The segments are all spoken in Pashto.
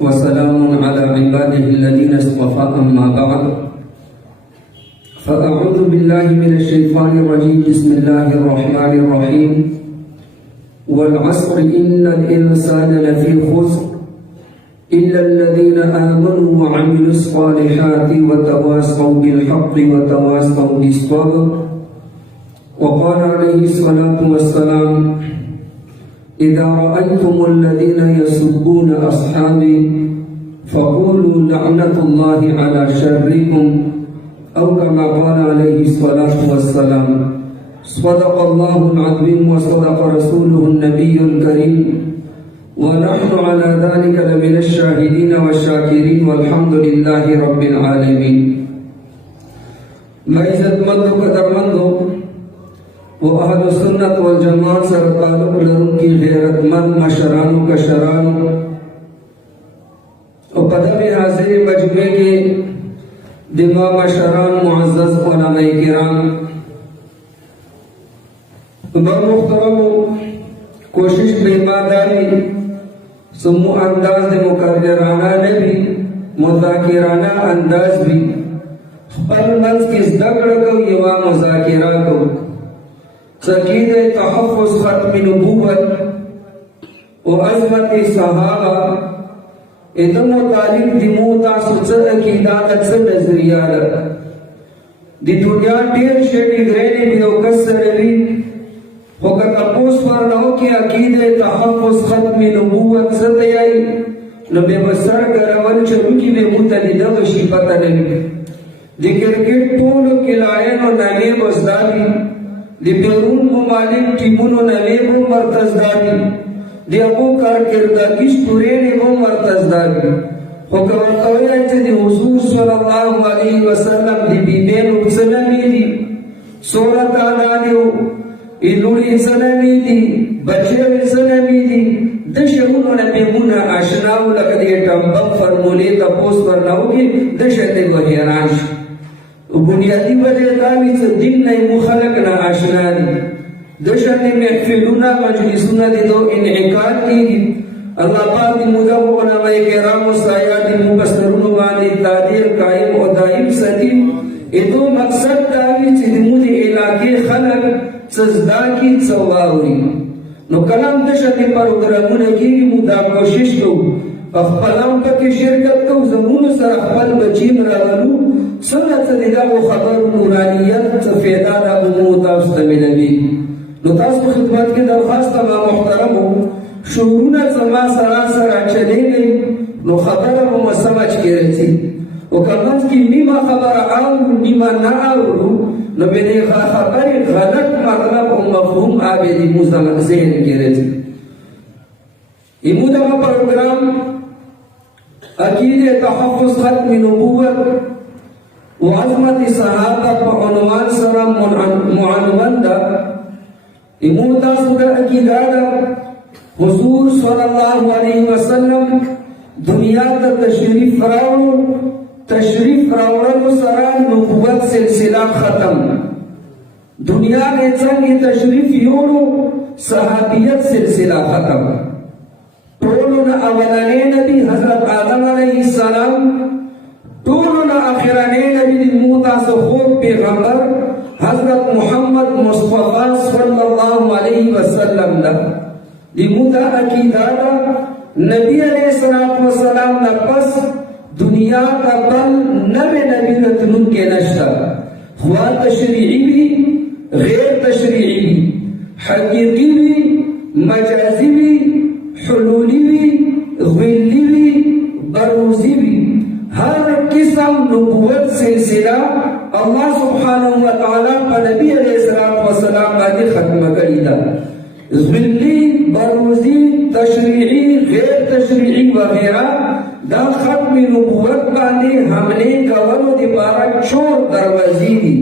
وسلام على عباده الذين اصطفى أما بعد فأعوذ بالله من الشيطان الرجيم بسم الله الرحمن الرحيم والعصر إن الإنسان لفي خسر إلا الذين آمنوا وعملوا الصالحات وتواصوا بالحق وتواصوا بالصبر وقال عليه الصلاة والسلام إذا رأيتم الذين يسبون أصحابي فقولوا لعنة الله على شركم أو كما قال عليه الصلاة والسلام صدق الله العظيم وصدق رسوله النبي الكريم ونحن على ذلك لمن الشاهدين والشاكرين والحمد لله رب العالمين. मैं इज्जतमंद कदरमंद वो अहल सुन्नत वल जमात सर ताल्लुक लरुन की गैरतमंद मशरानों का शरान और पदवी हाजिर मजमे के दिमा मशरान मुअज़्ज़ज़ उलमाए किराम बमुख्तरम कोशिश बेईमानदारी सुमु अंदाज मुकर्रराना ने भी मुज़ाकिराना अंदाज भी खपल मंज की ज़दक़ को युवा मुज़ाकिरा को सकीदे तहफ़्फ़ुज़ ख़त्म नबूवत और अज़मत सहाबा इदम तारीख दिमोता सुचर अकीदात से नजरिया दी दुनिया ढेर शेडी ग्रेनी भी कसरली होकर अपोस पर नहो की अकीदे तहफ़्फ़ुज़ ख़त्म नबूवत से तैयारी नबी बसर करवन चरुकी में मुतलिदा वशी पता नहीं दी क्रिकेट टोल किलायन और नामे बसदारी दी पेरून मुमालिक टीमुनो नलेबो मर्तजदारी दी अबू कारकिर्दगी स्टूरेनिबो मर्तजदारी होकर वक़ायत दी हुजूर सल्लल्लाहु अलैहि वसल्लम दी बीबेन सलामी दी सूरत आनादियो इलुड़ी सलामी दी बच्चे सलामी दी दशउनो नबीमुना आशनाउ लकदी टंबक फॉर्मूले तपोस वरनाओगी दशते को हैरान बुनियादी वजह दावी से दिन नहीं मुखलक ना आशना दी दशने महफिलुना मजलिसुना दी दो इनइकाद की अल्लाह पाक दी मुजब उलमाए किराम सायात मुबस्सरुन वाली तादीर कायम और दाइम सदी इदो मकसद दावी से मुझे इलाके खलक सजदा की सवारी नो कलाम दशने प्रोग्रामों की मुदा कोशिश को अखपलाम के शिरकत को जमून सर अखपल बचीम रागलू सुन्नत दिदा वो खबर नूरानियत सफेदा दा उमूता उस्तमिलवी लुतास को खिदमत की दरख्वास्त तमाम मुहतरम हो शुरूना जमा सरासर चले गई नो खबर वो समझ के रही वो कमज की नीमा खबर आओ नीमा ना आओ नो मेरे खबर गलत मतलब और मफहूम आबेदी मुजम ज़हन के रही इमुदा प्रोग्राम अकीदे तहफ़्फ़ुज़ ख़त्म नबूवत व अज़मत सहाबा पर उन्वान सरा मुअन्वनदा इमुदा सुदा अकीदादा हुजूर सल्लल्लाहु अलैहि वसल्लम दुनिया का तशरीफ रावण सरा नबूवत सिलसिला खत्म दुनिया में चंगी तशरीफ योड़ो सहाबियत सिलसिला खत्म टोलना अवलाने नबी हजरत आदम अलैहिस्सलाम टोलना आखिराने नबी मूसा से खुद पैगंबर हजरत मोहम्मद मुस्तफा सल्लल्लाहु अलैहि वसल्लम दा दी मुदा अकीदादा नबी अलैहिस्सलाम ना पस दुनिया का बल नबी रतनुन के नश्ता हुआ तशरीई भी गैर तशरीई भी हकीकी भी मजाजी भी हुलूली भी ग़िल्ली भी बरूज़ी भी हर किस्म नबूवत सिलसिला अल्लाह सुब्हानहु व तआला का नबी अलैहिस्सलाम बादी खत्म करीदा ग़िल्ली बरूज़ी तशरीई गैर तशरीई वगैरह दा खत्म नबूवत बादी हमने कवनो दिबारा चोर दरवाज़ी दी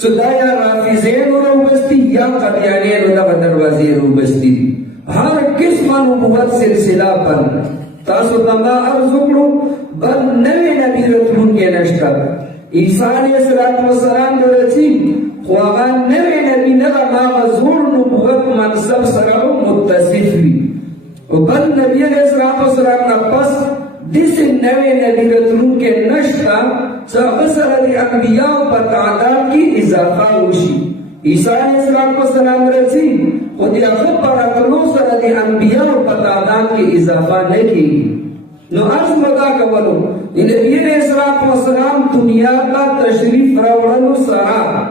चुदाया राफिज़ेन और बस्ती या कदियानेन और दरवाज़े और बस्ती हर किस्म नबूवत सिलसिला पर तासो तमा अर्जुकड़ो बल नवे नबी रतमुन के नश्ता ईसा अलैहिस्सलाम दरची ख्वागा नवे नबी नगा मागा जोड़ नबूवत मनसब सरा मुत्तसिफ भी او بل نبی علیہ السلام نا پس دس نوے نبی رتلون کے نشتا سغسر دی انبیاء و تعداد کی اضافہ ہوشی عیسیٰ علیہ السلام رسی خود اخب براتلو سر دی انبیاء و تعداد کی اضافہ نہیں نو عرض مدا کولو نبی علیہ السلام دنیا کا تشریف راوڑنو سرا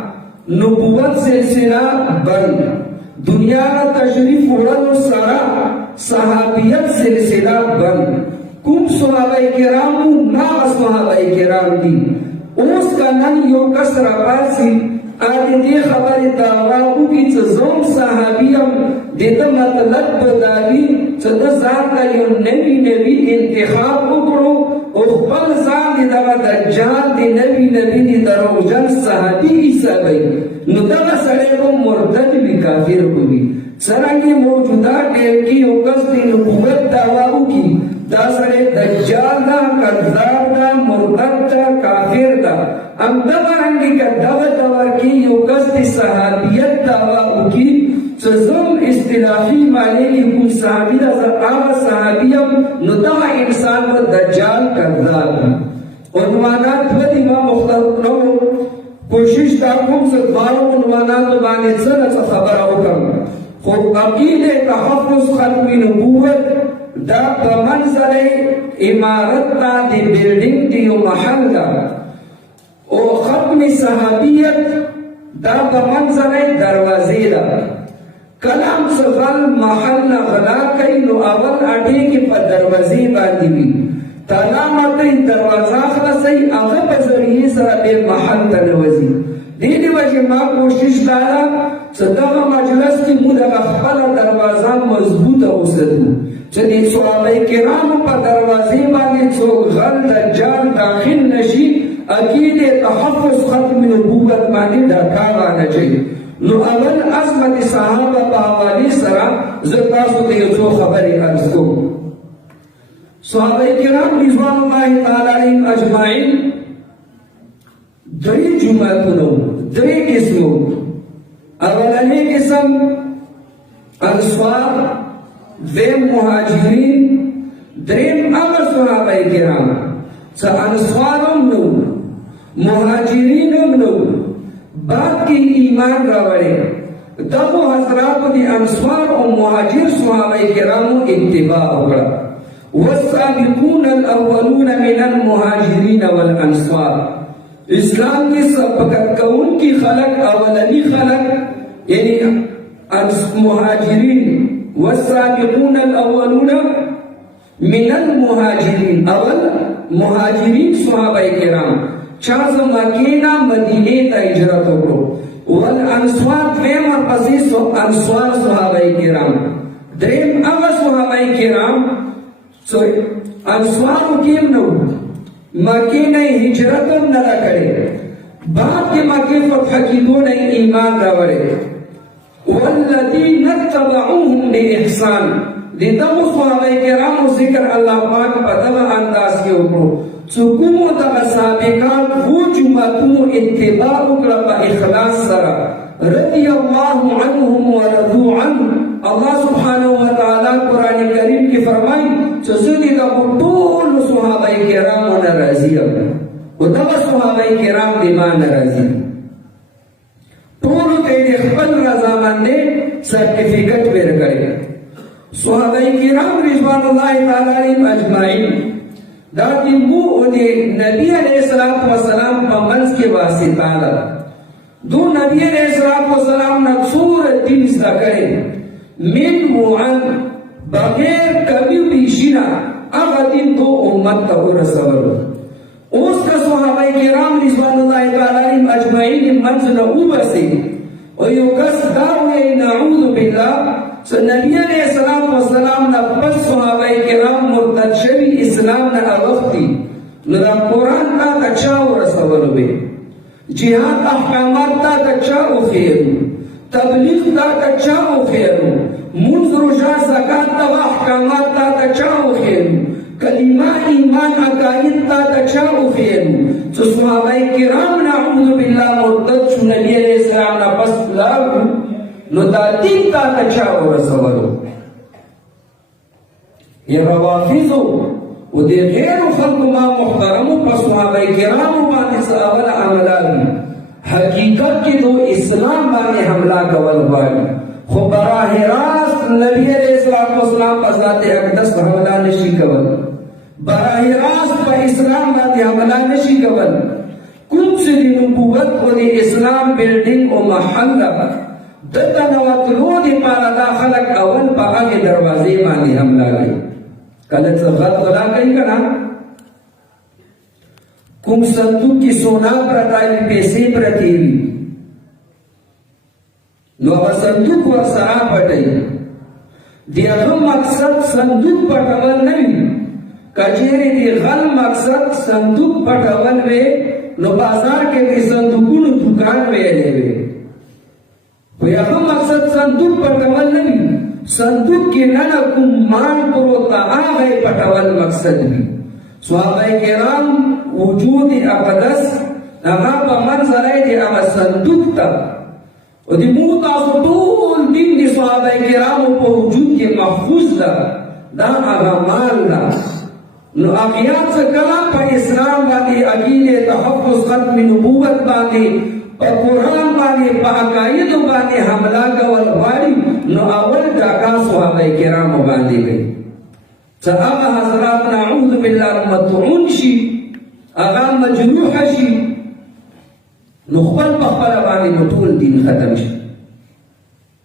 نبوت سلسلہ بند دنیا کا تشریف وڑنو سرا صحابیت سلسلہ بند کم صحابہ کرامو نا صحابہ کرام دی اوس کا نن یو کس را پاسی آدی دی خبر دعواو کی چزوم صحابیم دیتا مطلب بداوی چدا زان دا یو نبی انتخاب اکڑو او خبر زان دی دا دجال دی نبی دی درو جن صحابی عیسیٰ بی نو دا سڑے کو مرتد بھی کافر ہوئی سرنگی موجودہ ٹیم کی یو کس دی نبوت دعواو کی دا سڑے دجال دا کذاب دا مرتد دا کافر دا ام دا برنگی کا دور کی یو کس دی صحابیت دعواو کی چزم اصطلاحی معنی کی کن صحابی دا آغا صحابیم نو دا انسان و دجال کذاب عنوانات ودی ما مختلف نو کوشش تا کم سے بارو عنوانات بانے سنس خبر اوکم خود عقید تحفظ ختم نبوت دا بمنظر امارت تا دی بلڈنگ دیو محل دا او ختم صحابیت دا بمنظر دروازی دا کلام سغل محل غلا کئی نو اول اٹھے کی پا دروازی باندی بھی تلامت دروازہ خلصی اغا بزرگی سر بے محل تنوزی دیدی وجہ ما کوشش لالا صدق مجلس کی مود اخبر دروازہ مضبوط ہو سدو چلی صحابہ کرام پا دروازی باندی چو غل دجال داخل نشی اکید تحفظ ختم نبوت باندی ڈھکار آنا چاہیے نو اول عظمت صحابہ باوالی سرا زرطاسو دیو خبری عرض کو صحابہ کرام رضوان اللہ تعالی علیہم اجمعین دری جمعتنو دری قسمو اولانی قسم انصار دیم مہاجرین دریم امر صحابہ کرام سا انصارم نو مہاجرینم نو بعد کی ایمان راوڑے دبو حضرات دی انصار و مہاجر صحابہ کرامو اتباع اکڑا والسابقون الاولون من المہاجرین والانصار اسلام کی سبقت کون کی خلق اولنی خلق یعنی مہاجرین والسابقون الاولون من المہاجرین اول مہاجرین صحابہ کرام چاز مکینہ مدینے تا ہجرت ہو والانصار دویم پسیس انصار صحابہ کرام دریم اغا صحابہ کرام انصار کیم نو مکینہ ہجرت نہ کرے باپ کے مکین فتح کی دون ایمان راورے والذین اتبعوهم بإحسان دیدم صحابہ کرام ذکر اللہ پاک بدل انداز کے اوپر چکمو دا سابقات وہ جمعتو اتباع اکرب اخلاص سرا رضی اللہ عنہم ورضو عنہ اللہ سبحانہ وتعالی قرآن کریم کی فرمائی چسودی کا طول صحابہ کرام نرازی و دب صحابہ کرام دیمان نرازی طول تیدی خبل رضامن نے سرٹیفیکٹ پیر کرے صحابہ کرام رضوان اللہ تعالی علیہم اجمعین داتی مو دی نبی علیہ السلام پا منز کے واسطہ دو نبی علیہ السلام نقصور دین سا کرے من وعن بغیر کبھی پیشینا اغا دین دو امت تا رسول اس کا صحابہ کرام رضوان اللہ تعالی اجمعین منز نعو بسی و یو کس داوئے نعوذ باللہ نبی علیہ السلام نا پس صحابہ کرام مرتد شوی اسلام نا اغفتی ندا قرآن تا تچاو رسولو بے جہاد احکامات تا تچاو خیرو تبلیغ تا تچاو خیرو منذ رجا زکاة تا احکامات تا تچاو خیرو کلمہ ایمان عقائد تا تچاو خیرو تو صحابہ کرام نعوذ باللہ مرتد شو نبی علیہ السلام نا پس لاغو نو دا دین تا تچاو رسولو یا روافضو و دی غیر خلق ما محترمو پس صحابہ کرامو باندې اول عملان حقیقت کی دو اسلام باندې حملہ کول غواړي خو براہ راست نبی علیہ السلام په ذات اقدس حملہ نشي کول براہ راست په اسلام باندې حملہ نشي کول کوم چې د نبوت او د اسلام بلډینګ او محله دته نو تلو دي پاره دا خلک اول په هغه دروازې باندې حمله کوي کله چې غلط ولا کوي کنه کوم صندوق کې سونا پرتای پیسې پرتی وي نو هغه صندوق ورسره پټي دی هغه مقصد صندوق پټول نه وي کچېری دی غل مقصد صندوق پټول وي نو بازار کې د صندوقونو دکان ویلې وي وی هغه مقصد صندوق پټول نه وي صندوق کې نه کوم مال پروتا هغه پټول مقصد وي صحابه کرام وجود اقدس هغه په منځ دی هغه صندوق ته او د موږ تاسو ټول دین د صحابه کرامو په وجود کې محفوظ ده دا هغه مال ده نو اغیات کلا په اسلام باندې عقیده تحفظ ختم نبوت باندې په قران باندې په عقاید باندې حمله کول غواړي نو اول ټاکا صحابه کرامو باندې کوي چې هغه حضرات نعوذ بالله مطعون شي هغه مجروح شي نو خپل په خپل باندې ټول دین ختم شي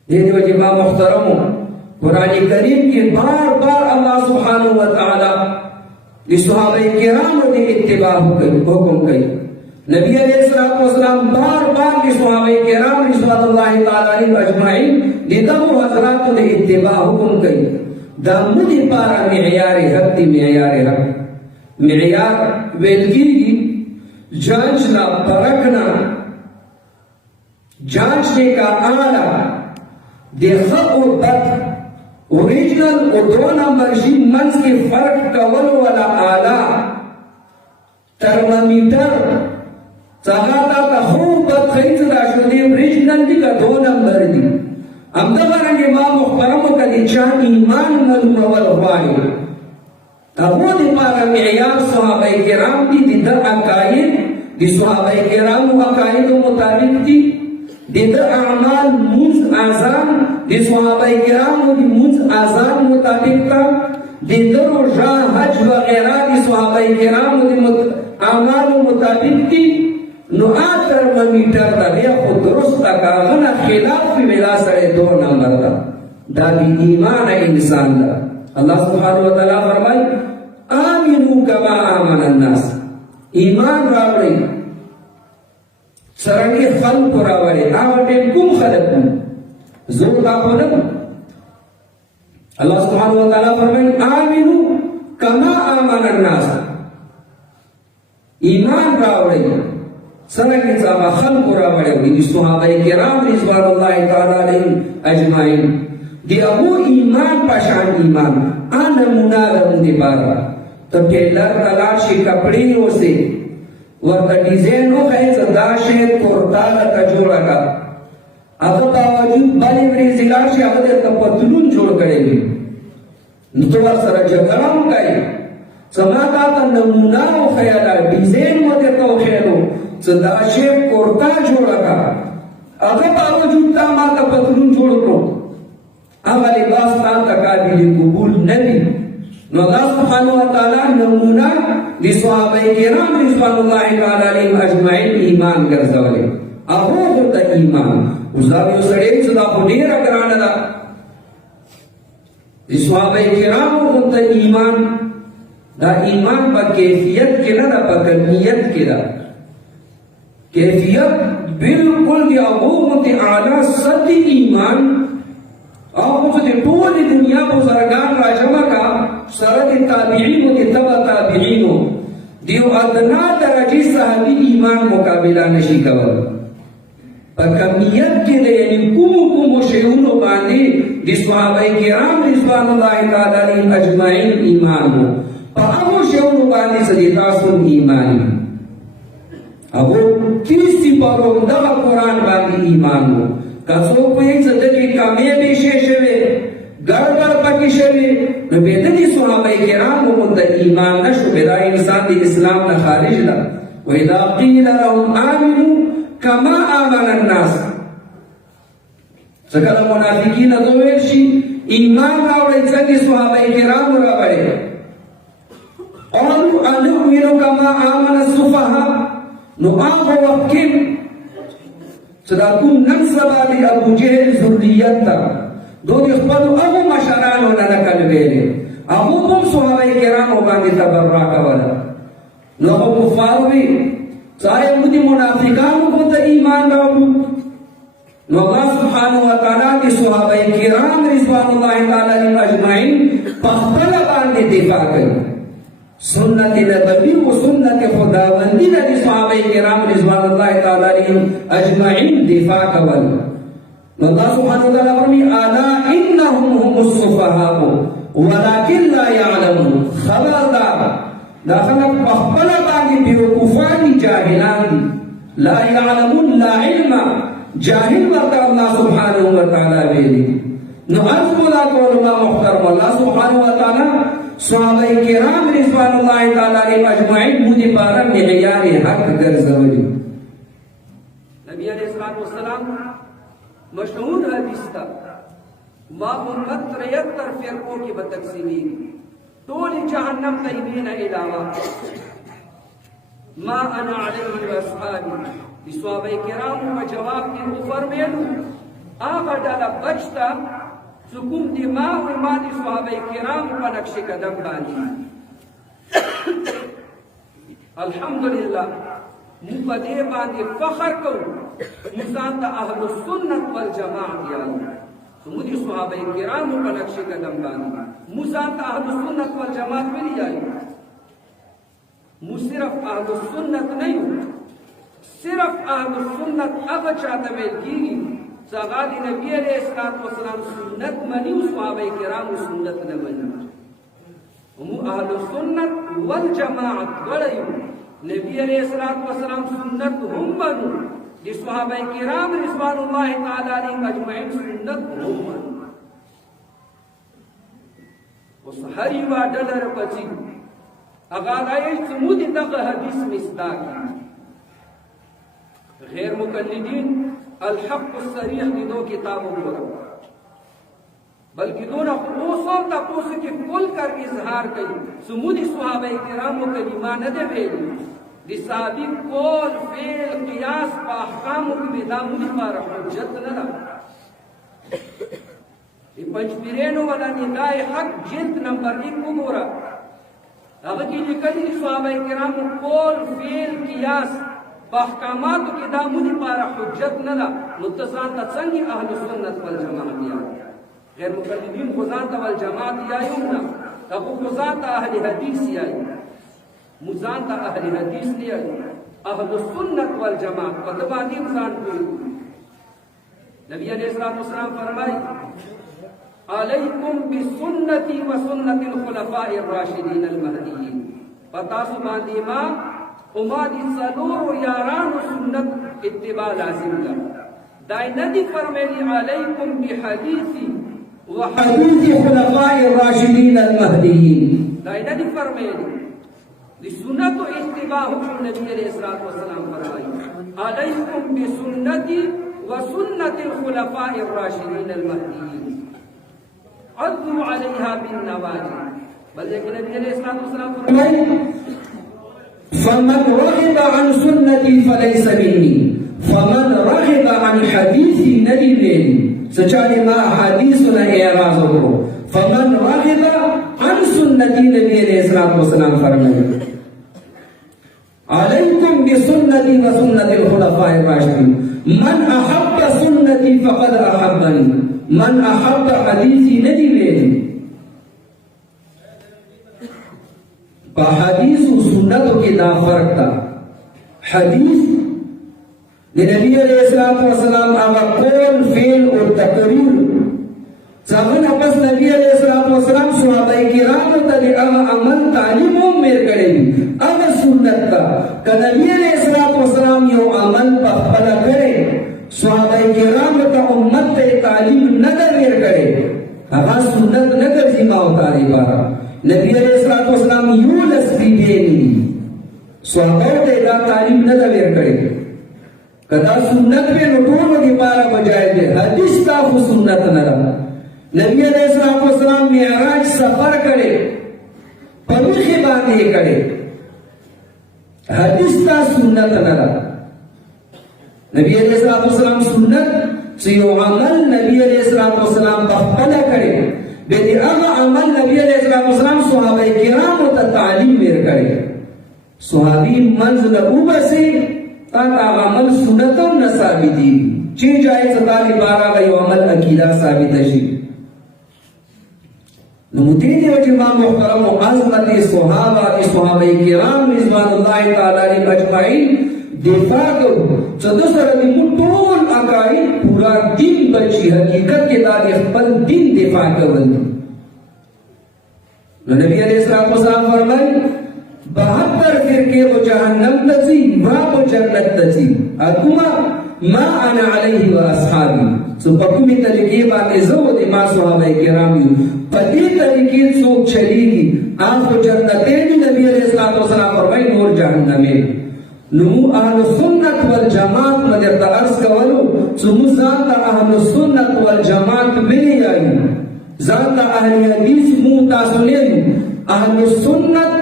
دې وجه ما محترمو قران کریم کې بار بار الله سبحانه و تعالی د صحابه کرامو د اتباع حکم کوي نبی علیہ السلام بار بار د صحابه کرام رضوان الله تعالی علیهم اجمعین دغه حضرات د اتباع حکم کوي دا مودي پارا معیار حق دی معیار حق معیار ویلگی جانچنا پرکھنا جانچنے کا آلہ دیخت و بد اوریجنل او دو نمبر شی منز کے فرق کول والا آلہ ترمامیٹر چاہتا تا خوب بد خیز دا شدی اوریجنل دی کا دو نمبر دی ام دبرنگی ما محترم کلی چان ایمان ملمول غوائی تاو دی پارا معیار صحابہ کرام دی در عقائد دی صحابہ کرام عقائد مطابق دی در اعمال منز آزان دی صحابہ کرام دی منز آزان مطابق تا دی در جا حج وغیرہ دی صحابہ کرام دی اعمال مطابق تی نو آتر ممیٹر دا بیا خود درست تا کاغنا خلاف فی ملا سڑے دو نمبر دا دا بی ایمان انسان دا اللہ سبحانہ وتعالی فرمائی آمینو کما آمن الناس ایمان راوڑی سرنگی خلق راوڑی آوٹے کم خلق کم زور دا خودم اللہ سبحانہ وتعالی فرمائی آمینو کما آمن الناس ایمان راوڑی سرنگی صحابہ خلق راوڑی دی صحابہ کرام رضوان اللہ تعالی علیہم اجمعین دی ابو ایمان پاشان ایمان آن منادم دی بارا تو ٹیلر تلاشی کپڑی ہو سے ورطا ڈیزین ہو گئے زداشے کرتا لتا جوڑا کا اگر باوجود بلی بری زلاشی اگر دیتا پتلون جوڑ کرے گی نتوار سر جگرام گئی سماتا تا نمونہ ہو خیالا ڈیزین ہو دیتا ہو خیالو زداشے کرتا جوڑا کا اگر باوجود تا ماتا پتلون جوڑ کرو اگر لباس تا قابل قبول نبی نو اللہ سبحانہ وتعالی نمونہ دی صحابہ کرام رضوان اللہ تعالی علیہم اجمعین ایمان گرزولے اغوغ تا ایمان ازدابیو سڑیم صدا خودیر اگرانا دا دی صحابہ کرام تا ایمان دا ایمان با کیفیت کے دا با کمیت کے دا کیفیت بالکل دی اغوغ تا اعلی صد ایمان آخو دی طول دنیا بزرگان راجمہ کا سرد تابعین و تبع تابعین دیو ادنا درجی صحابی ایمان مقابلہ نشی کول پر کمیت کے لئے یعنی کم شیونو باندی دی صحابہ کرام رضوان اللہ تعالی علیہم اجمعین ایمان ہو پر اگو شیونو باندی صدیقہ سن ایمانی اگو تیسی پرو دغا قرآن باندی ایمان ہو کسو کو ایک زدگی کامیابی شیشوے ګړبړ پکې شوی نو به دې صحابه کرامو مت ایمان نشو بدا انسان د اسلام نه خارج ده واذا قيل لهم امنوا كما امن الناس څنګه منافقین ته ویل شي ایمان راوړی څنګه صحابه کرامو راوړی قالوا انؤمن كما امن السفهاء نو هغه وخت کې صدا کوم نن سبا د ابو جهل ذریت ته دوی خپل هغه مشرانو نه نقل ویلي هغه هم صحابه کرامو باندې تبرع کوله نو هغه کفار وی ساره موږ منافقانو په ایمان راوړو نو الله سبحانه و تعالی د صحابه کرام رضوان الله تعالی علیهم اجمعین په خپل باندې دفاع کوي سنت نبوی و سنت خداوندی د صحابه کرام رضوان الله تعالی علیهم اجمعین دفاع کول الله سبحانه و تعالی فرمی الا انهم هم السفهاء ولكن لا يعلمون خبردار دا خلق بخبل باندې بیوقوفان جاهلان لا يعلمون لا علم جاهل ورته الله سبحانه و تعالی ویلي نو ارجو ما محترم الله سبحانه و تعالی صحابه کرام رضوان الله تعالی علیهم اجمعین مودي بارم معیار حق ګرځولي نبی علیہ الصلوۃ والسلام مشهور حدیث تھا ما امت 73 فرقوں کی بتقسیمی طول جہنم طیبین علاوہ ما انا علیہ واصحابی صحابہ کرام کا جواب دی فرمایلو آغا ڈالا بچتا سکون دی ما و ما دی صحابہ کرام پا نقش قدم بانی الحمدللہ مفدے باندې فخر کو انسان ته اهل السنت والجماعت یاد سمودي صحابه کرام په نقش قدم باندې موسی ته اهل السنت والجماعت ویل یاد مو صرف اهل السنت نه یو صرف اهل السنت هغه چاته ویل کیږي چې نبی علیہ الصلوۃ والسلام سنت منی صحابه کرام سنت نه مني مو اهل السنت والجماعت ولایو نبی علیہ الصلوۃ والسلام سنت هم بنو دي صحابه کرام رضوان الله تعالی علیهم اجمعین سنت هم بنو اوس هر یو ډلر پچی هغه راي سمودي دغه حدیث مصداق غیر مقلدین الحق الصریح دي دو کتابوں کو بلکہ دونوں خصوصاً تپوس کے کل کر اظہار کئی سمودی صحابہ کرام کو کلمہ نہ دے ویل دی صحابی قول فعل قیاس پا احکام کی بدامونی پار حجت نہ دی پنجپیرینو والا ندائی حق جلد نمبر 1 کو گورا اگر کی لکلی صحابہ کرام قول فعل قیاس پا احکامات کی بدامونی پار حجت نہ متصان تسنگی اہل سنت والجماعت یاد غیر مقلدین خزان تا والجماعت یایونا تاکو خزان تا اہل حدیث یای مزان تا اہل حدیث لیای اہل سنت والجماعت قدبانی مزان کوئی نبی علیہ السلام فرمائی علیکم بسنتی و سنت الخلفاء الراشدین المہدیین فتاسو باندی ما امادی صلور و یاران و سنت اتباع لازم لر دائی ندی فرمیلی علیکم بحدیثی وحديث خلفاء الراشدين المهديين دائنا دي فرمائے لسنت و اتباع حکم نبی علیہ السلام فرمائی علیکم بسنتی وسنت الخلفاء الراشدین المهدیین عضوا علیہا بالنواجذ بل لیکن نبی علیہ السلام فرمائی فمن رغب عن سنتی فلیس منی فمن رغب عن حدیثی نبی منی سچانے ما حدیثنا اعراض کرو فمن رغب عن سنتی نبی علیہ السلام فرمائے علیکم بسنتی و سنت الخلفاء الراشدین من احب سنتی فقد احبنی من احب حدیثی ندی ویلی پا حدیث و سنتوں کی دا فرق تا حدیث نبی علیہ السلام آغا قول فعل اور تقریر زمان اپس نبی علیہ السلام صحابہ کرام تا دی آغا عمل تعلیموں میر کرے آغا سنت تا کہ نبی علیہ السلام یو عمل پا خلا کرے صحابہ کرام تا امت تا تعلیم نگر میر کرے آغا ما وتعالی بارا نبی علیہ الصلوۃ والسلام یولس بیبیانی صحابه ته دا تعلیم نه دا ورکړي کدا سنت په نټول کې بارا بجای دي حدیث تا خو سنت نه ده نبی علیہ الصلوۃ والسلام معراج سفر کړي پوښي باندې کړي حدیث تا سنت نه ده نبی علیہ الصلوۃ والسلام سنت سیو عمل نبی علیہ الصلوۃ والسلام بخپله کړي به دې هغه عمل نبی علیہ الصلوۃ والسلام صحابه کرامو ته تعلیم ورکړي صحابی منزل اوبسی تا عمل سنتو نه ثابتي چې جایز تعالی بارا یو عمل عقیده ثابت شي نو متینه او امام محترم عظمت صحابه کرام رضوان الله تعالی علیهم اجمعین دفاع کو څه سره د ټول عقاید پورا دین بچی حقیقت کې دا خپل دین دفاع کول نو نبی علیہ الصلوۃ والسلام فرمایي 72 فرقے وہ جہنم تسی وہ جنت تسی اکما ما انا علیہ و اصحابی سو پکمی طریقے باتے زود ما صحابہ کرام یو پتی طریقے سوک چلی گی آنکھ و جنتیں بھی نبی علیہ السلام فرمائی نور جہنمیں نو اہل سنت والجماعت مدر تا عرض کولو سو مزانتا اہل سنت والجماعت ملی آئی زانتا اہل حدیث موتا سنیل اہل سنت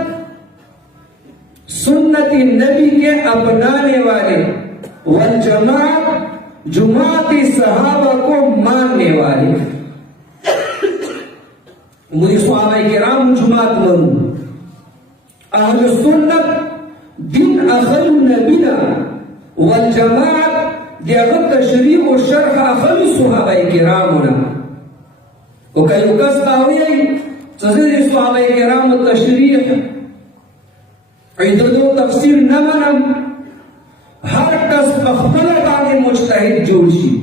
سنت نبی کے اپنانے والے والجماعت جماعت صحابہ کو ماننے والے مجھے صحابہ کرام جماعت منو اہل سنت دین اخلو نبینا والجماعت دیگر تشریح و شرح اخلو صحابہ کرامنا و کئیو کس داوئی چیزی صحابہ کرام تشریح عیددو تفسیر نمانم ہر کس بخبل بانے مجتہد جوشی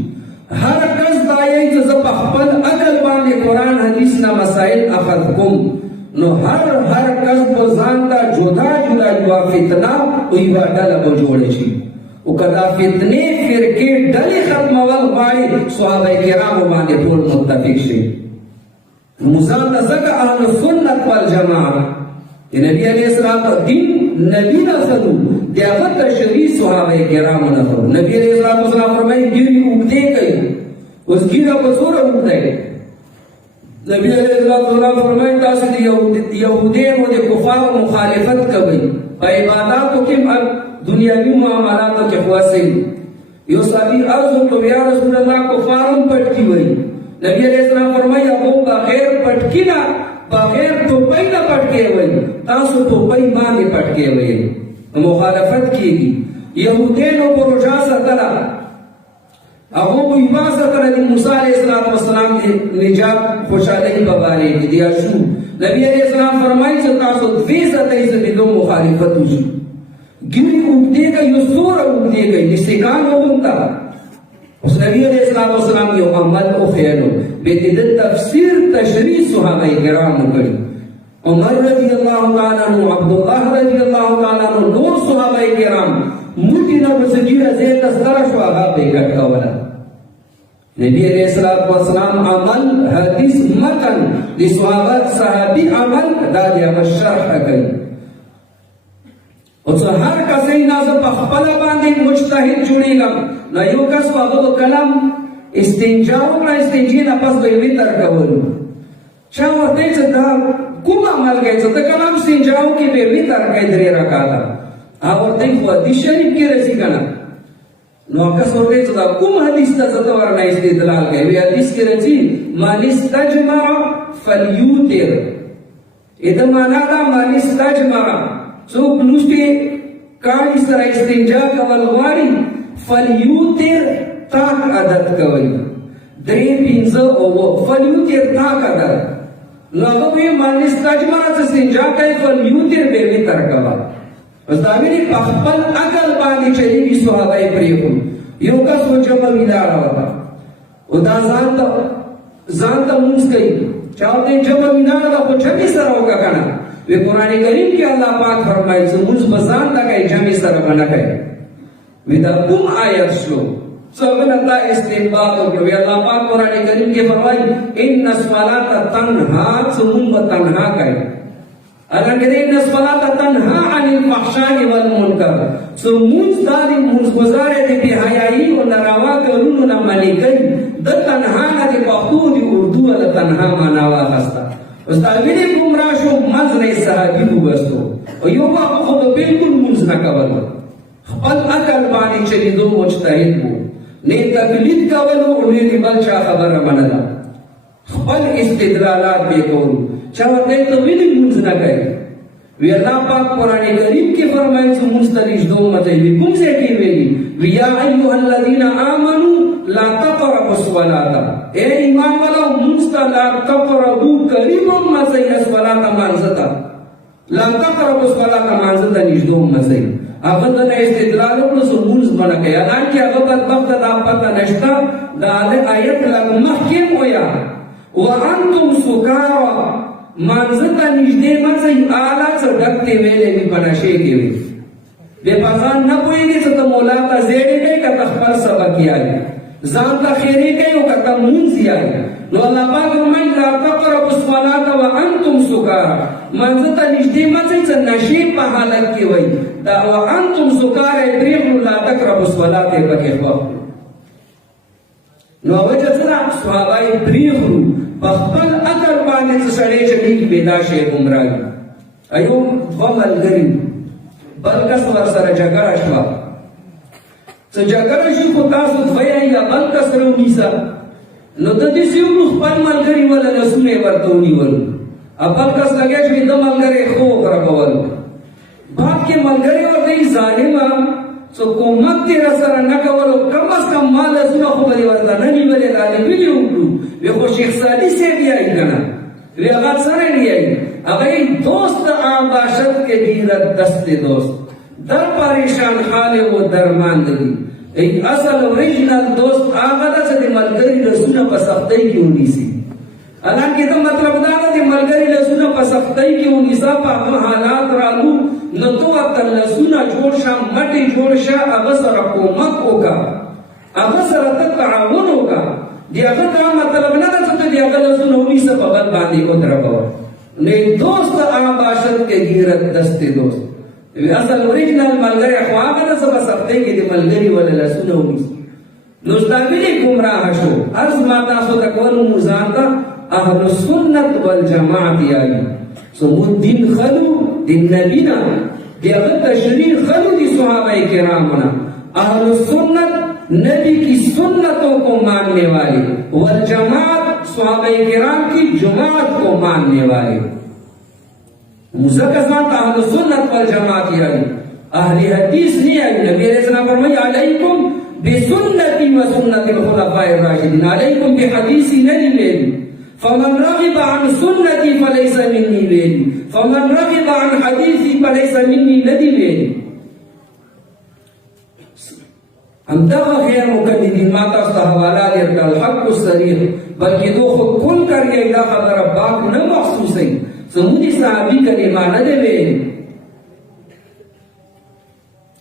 ہر کس دائی جز بخبل اقل بانے قرآن حدیث نا مسائل اخذ کم نو ہر کس بزانتا جدا جدا جوا فتنہ اویوا ڈالا بجوڑے چی او کدا فتنے فرقے ڈلی ختم والغائی صحابہ کرام بانے پول متفق شے مزانتا زکا اہل سنت والجماعت نبی علیہ السلام دین نبی نفرو دیاغت تشریح صحابہ کرام نفرو نبی علیہ السلام فرمائی گیری اگتے کئی اس گیرہ بزور اگتے نبی علیہ السلام فرمائی تاثر یہودین و دی کفار مخالفت کبھی پا عباداتو کم دنیاوی معاملاتو کے خواسی یو صحابی عرضو تو یا رسول اللہ کفارم پٹکی ہوئی نبی علیہ السلام فرمائی ابو بغیر پٹکی نا بغیر توپئی نہ پٹکے ہوئے تاسو توپئی مانے پٹکے ہوئے مخالفت کی گی یہودین و پروجاسا کلا ابو ایباسا کلا دی موسیٰ علیہ السلام دی نجات خوشالہی ببارے دیا شو نبی علیہ السلام فرمائی سے تاسو دویزہ تیزہ دی دو مخالفت ہوئی گیری اگتے گا یو سور اگتے گا نسکان ہوگنتا اس نبی علیہ السلام یو عمل او خیلو بیتی دل تفسیر تشریح صحابہ کرام کری عمر رضی اللہ تعالیٰ عنہ عبداللہ رضی اللہ تعالیٰ عنہ نور صحابہ کرام موٹی نبو سجیر زیر تسترش و آغا بے کٹ کولا نبی علیہ السلام عمل حدیث متن دی صحابہ صحابی عمل دادی عمل شرح کری اور ہر کسی نازم اخبلا باندی مجتہد جوڑی گا نا یو کس وابد کلام استنجاو نا استنجینا پس بیوی ترکولو چاہ ورتے چھتا کم عمل گئی چھتا کلام استنجاو کی بیوی ترکائی دری رکاتا آورتے خوا دی شریف کی رسی کنا نو کس ورتے چھتا کم حدیث تا چھتا ورنا استدلال گئی وی حدیث کی رسی من استجمع فلیوتر ادھا مانا دا من استجمع سوک نوشتی کاری سر استنجا کولواری فلیوتر تاک عدد کوئی دری پینزا اوو فلیوتر تاک عدد لغوی مانیس تجمعات استنجا کئی فلیوتر بیوی ترکوا بس داویلی پخپل اقل بانی چلی بی صحابہ پریخون یو کس و جمع ویدارا ہوتا و دا زانتا منز کئی چاہتے جمع ویدارا دا خود جمعی سر ہوگا کنا وی قرآن کریم کی اللہ پاک فرمائی زموز بزان دا کئی جمعی سر بنا کئی وی دا کم آیت شلو सगनता इस्तेंबात हो गया। अल्लाह पाक कुरान करीम के फरमाई इन्ना सलाता तन्हा सुमुम तन्हा का अल्लाह कहते इन्ना सलाता तन्हा अनिल फहशाई वल मुनकर सो मुंजदारी मुंजगुजारे दे बेहयाई और नरावा करून न मलिकई द तन्हा न दे पख्तू दी उर्दू अल तन्हा मनावा हस्ता उस्ताद गुमराह शो मज नहीं सहाबी बस्तो और यो बाप खुद बिल्कुल मुंज न कवल खपल अकल बानी चली दो मुजतहिद हो ने तकलीद कवलो उन्हें बल शाह खबर मनला खपल इस्तिदलालात बेकोल चाहते तो विधि मुंज न करे वे अल्लाह पाक कुरान करीम के फरमाए से मुस्तलिश दो मत हुकुम से की वेली या अय्युहल्लज़ीना आमनू ला तक़रबुस सलाता ए ईमान वाला मुस्तला तक़रबु करीबम मसैयस सलाता मानजता ला तक़रबुस सलाता मानजता निजदो मसै अगर तो इस्तिदलाल को मुंज बना के अल्लाह की अगर बदबख्त दा पता नष्टा दाले आयत लग महकिम होया व अंतुम सुकारा मानजता निजदे मसै आला सडकते वेले भी बनाशे के वे बेपजान न कोईगे तो मौला का जेड़े के का तखबर सबक याद जान का खैरी के का तमुंज याद नो अल्लाह पाक फरमाई ला तक़रबुस सलाता व अंतुम सुकारा मानजता निजदे मसै च नशे पे हालत के वई दा व अंतुम सुकारा इब्रीम ला तक़रबुस सलाता बके खो नो वजह सरा सहाबा इब्रीम बखपल अकर बाने सड़े चढ़ी बेदाशे गुमराही अयो वमल गरीब बलकस वर सर जगरा शवा तो जगरा शु को तासु भया या बलकस रो मीसा नो तदि सिउ खपल मलगरी वाला नसुने वर्तोनी वर अब बलकस लगे शु दम मलगरे खो करकवल बाप के मलगरे और दई जालिमा सो कोमत तेरा सर न कवलो कम अज कम माल सुना खो बली वर्ता ननी बले लाले बिली उठू वे को शेख सादी से भी आई कना वे आवाज सारे नहीं आई अगर दोस्त आबाशत के दीरत दस्ते दोस्त दर परेशान खाले वो दरमांदगी एक असल ओरिजिनल दोस्त आगदा से मलगरी रसूना पसख्तई की उनीसी अल्लाह के तो मतलब दादा दे मलगरी रसूना पसख्तई की उनीसा पा हालात रालू न तो अतल रसूना जोड़शा मटी जोड़शा अवसर हुकूमत होगा अवसर तताउन होगा दिया का मतलब ना तो दिया का रसूना उनीसा बगल बांधी को तरफ ने दोस्त आबाशत के गिरत दस्ते दोस्त असल ओरिजिनल मलगरी अखवागा ना सब सकते के मलगरी वाले रसूना उनीसा नुस्ताबिली गुमराह शो अर्ज माता सो तकवन मुजानता अहलुस सुन्नत वल जमाअत यानी सो मुद्दीन खलु दिन नबीना दिया तशरीह खलु दी सहाबाए किरामना अहलुस सुन्नत नबी की सुन्नतों को मानने वाले वल जमाअत सहाबाए किराम की जमात को मानने वाले मुसक्कसान अहलुस सुन्नत वल जमाअत यानी अहले हदीस नहीं है नबी अलैहि फरमाई अलैकुम बिसुन्नती व सुन्नतिल खुलफाए राशिदीन अलैकुम बिहदीसी नबी मेरी फमन रगिब अन सुन्नती फलैसा मिन्नी वेली फमन रगिब अन हदीसी फलैसा मिन्नी नदी वेली हम दवा गैर मुकद्दिदीन माता सा हवाला देता हक सरीह बल्कि दो खुद खुल कर ये इला खबर बाक न महसूस है समुदी साहबी का ईमान देवे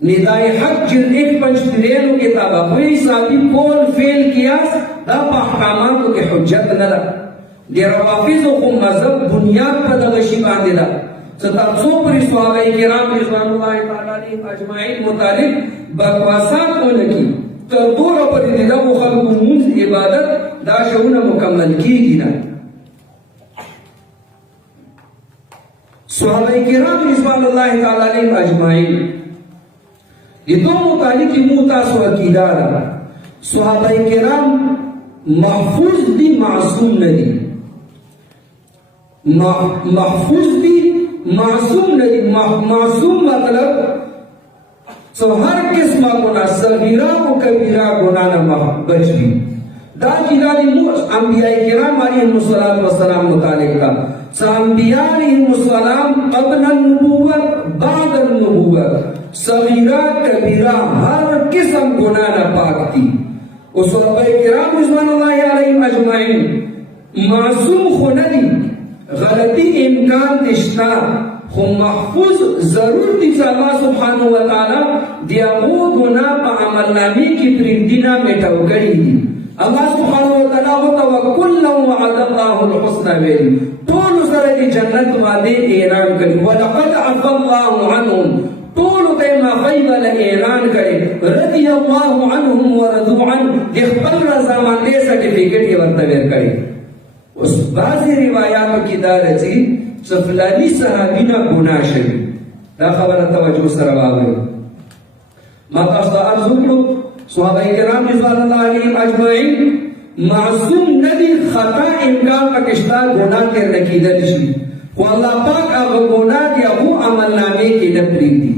निदाए हक जिल्द 1 किताब कोई साहबी कौल फेल किया दा अहकामात के हुज्जत न ला दे रवाफिज को मजहब बुनियाद पर दगशी बांधेला सतासो पर सहाबाए किराम रिज़वानुल्लाह तआला अलैहिम अजमाइन मुतालिक बकवासात को लगी तो दूर पर निदा वो खल्क़ मुंज इबादत दा शऊना मुकम्मल कीगी ना सहाबाए किराम रिज़वानुल्लाह तआला अलैहिम अजमाइन ये दो मुतालिक की मुतासो अकीदा सहाबाए किराम महफूज भी मासूम नहीं महफूज भी मासूम नहीं मासूम मतलब सो हर किस्म गुना सगीरा को कबीरा गुना न बच भी दादी दादी अंबिया किराम अलैहिस्सलाम वसलाम मुतालिक का अंबिया अलैहिस्सलाम क़ब्ल अन्नुबुव्वत बाद अन्नुबुव्वत सगीरा कबीरा हर किस्म गुना न पाक थी उस सहाबाए किराम रिज़वानुल्लाह अलैहिम अजमाइन मासूम खुनदी गलती इम्कान तिश्ता خو محفوظ ضرور دي چې الله سبحانه و تعالی د هغو ګناه په عملنامې کې پرېږدي نه میټاو کړي دي. الله سبحانه و تعالی وکلا وعد الله الحسنى ویلي ټولو سره د جنت وعدې اعلان کړي. ولقد عفا الله عنهم ټولو ته یې معافۍ والا اعلان کړي. رضي الله عنهم ورضوا عنه د خپل رضامندۍ سرټیفیکټ یې ورته ورکړي. اوس بعضې روایاتو کې دا راځي چې فلاني صحابي نه ګناه شوي. دا خبره توجه سره واورئ. ما تاسو ته عرض وکړو صحابه کرام رضوان الله علیهم اجمعین معصوم ندي، خطا امکان پکې شته ګناه کې نه کېدلی شي، خو الله پاک هغه ګناه دي هغو عملنامې کې نه پرېږدي.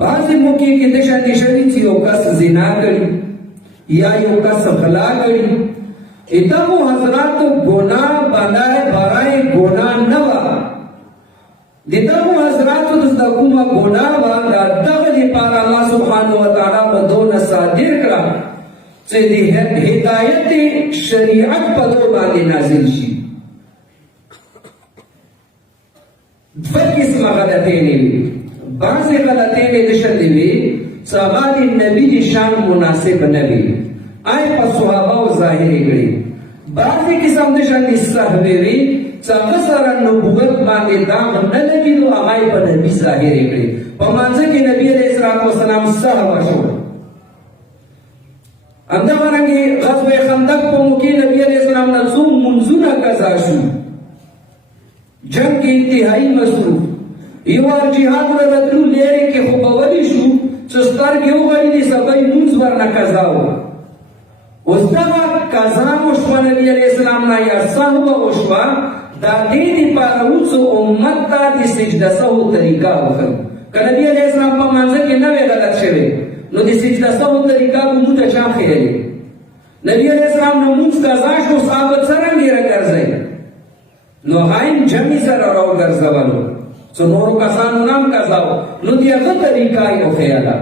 بعضې موقع کې د شانې شوي چې یو کس زنا کړي یا یو کس غلا کړي، دغو حضراتو ګناه برای ګناه نه وه. د دغو حضراتو د کومه ګناه وه د دغه دپاره الله سبحانه وتعالی په دونه صادر کړه چې د هدایت شریعت په دو باندې نازل شي. دوه قسمه غلطۍ وي. بعضې غلطۍ د شلې وي چې هغه د نبي د شان مناسب نه وي، آی په صحابهو ظاهرې کړي. بعضې قسم د شلې صحوې وي چې هغه سره نبوت باندې داغ نه لګي نو هغه یې په نبي ظاهرې کړي. په مانځه کې نبي علیه السلام وسلام صحوه شو. همدغرنګې غزوه خندق په موقع نبي علیه السلام نه څو منځونه قضا شو. جنگ کې انتهایي مصروف. یو وار جهاد ته راتلو لرې کې خو به ولې شو چې سترګې وغړېدې سبا یې لمونځ ورنه قضا و. اوس دغه قضا وشوه نبي علیه السلام نه یا صحوه وشوه، دا دې دپاره و چې امت ته د سجده سهو طریقه وښیو. که نبي علیه السلام په منځه کې نه وی غلط شوی نو د سجده سهو طریقه به موږ ته چا ښیلې؟ نبي علیه السلام نه لمونځ قضا شو، صحابه څرنګې راګرځئ نو هغه یې جمع سره راوګرځولو، څو نورو کسانو نه هم قضا و نو د هغه طریقه یې وښیله.